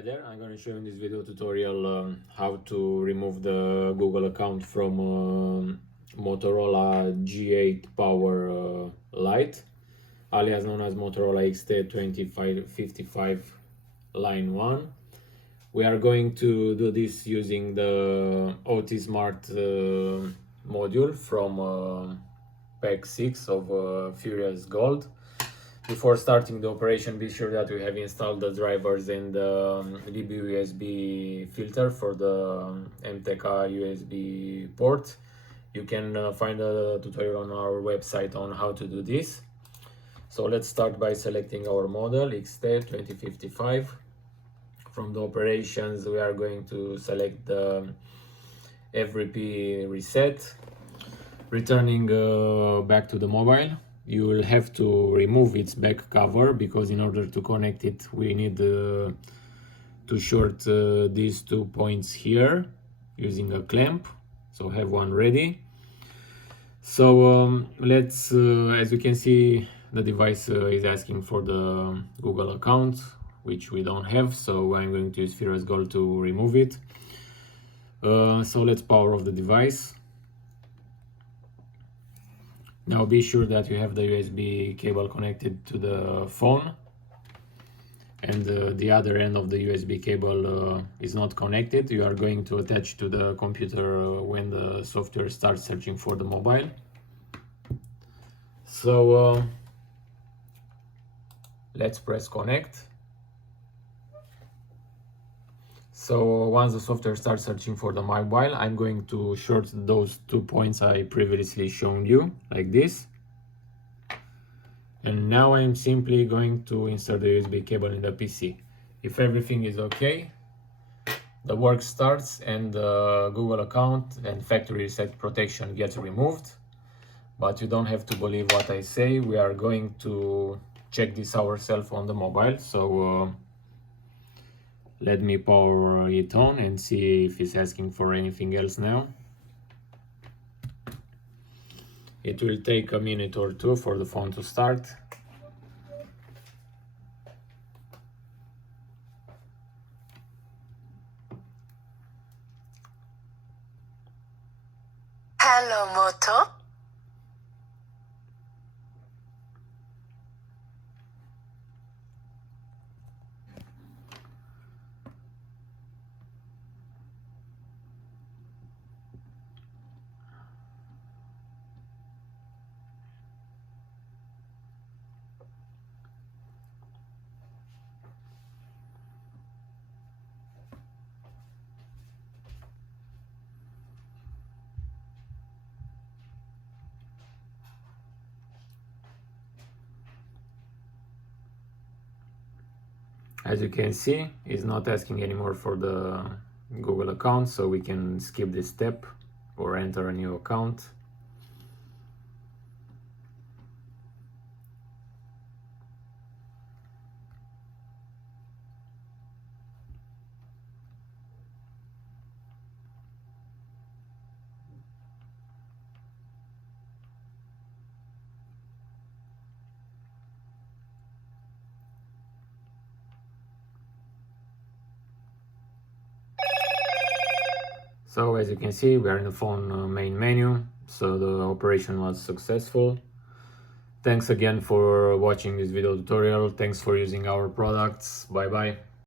Hi there, I'm going to show you in this video tutorial how to remove the Google account from Motorola G8 Power Lite, alias known as Motorola XT2055 line 1. We are going to do this using the OT Smart module from pack 6 of FuriouSGOLD. Before starting the operation, be sure that you have installed the drivers and the USB filter for the MTK USB port. You can find a tutorial on our website on how to do this. So let's start by selecting our model XT2055. From the operations, we are going to select the FRP reset, returning back to the mobile. You will have to remove its back cover because in order to connect it we need to short these 2 points here using a clamp, so have one ready. So let's as you can see, the device is asking for the Google account, which we don't have, so I'm going to use FuriouSGOLD to remove it. So let's power off the device. Now be sure that you have the USB cable connected to the phone, and the other end of the USB cable is not connected. You are going to attach to the computer when the software starts searching for the mobile. So let's press connect. So once the software starts searching for the mobile, I'm going to short those 2 points I previously shown you, like this. And now I'm simply going to insert the USB cable in the PC. If everything is okay, the work starts and the Google account and factory reset protection gets removed. But you don't have to believe what I say. We are going to check this ourselves on the mobile. So let me power it on and see if it's asking for anything else now. It will take a minute or two for the phone to start. Hello, Moto. As you can see, it's not asking anymore for the Google account, so we can skip this step or enter a new account. So as you can see, we are in the phone main menu, so the operation was successful. Thanks again for watching this video tutorial. Thanks for using our products. Bye bye.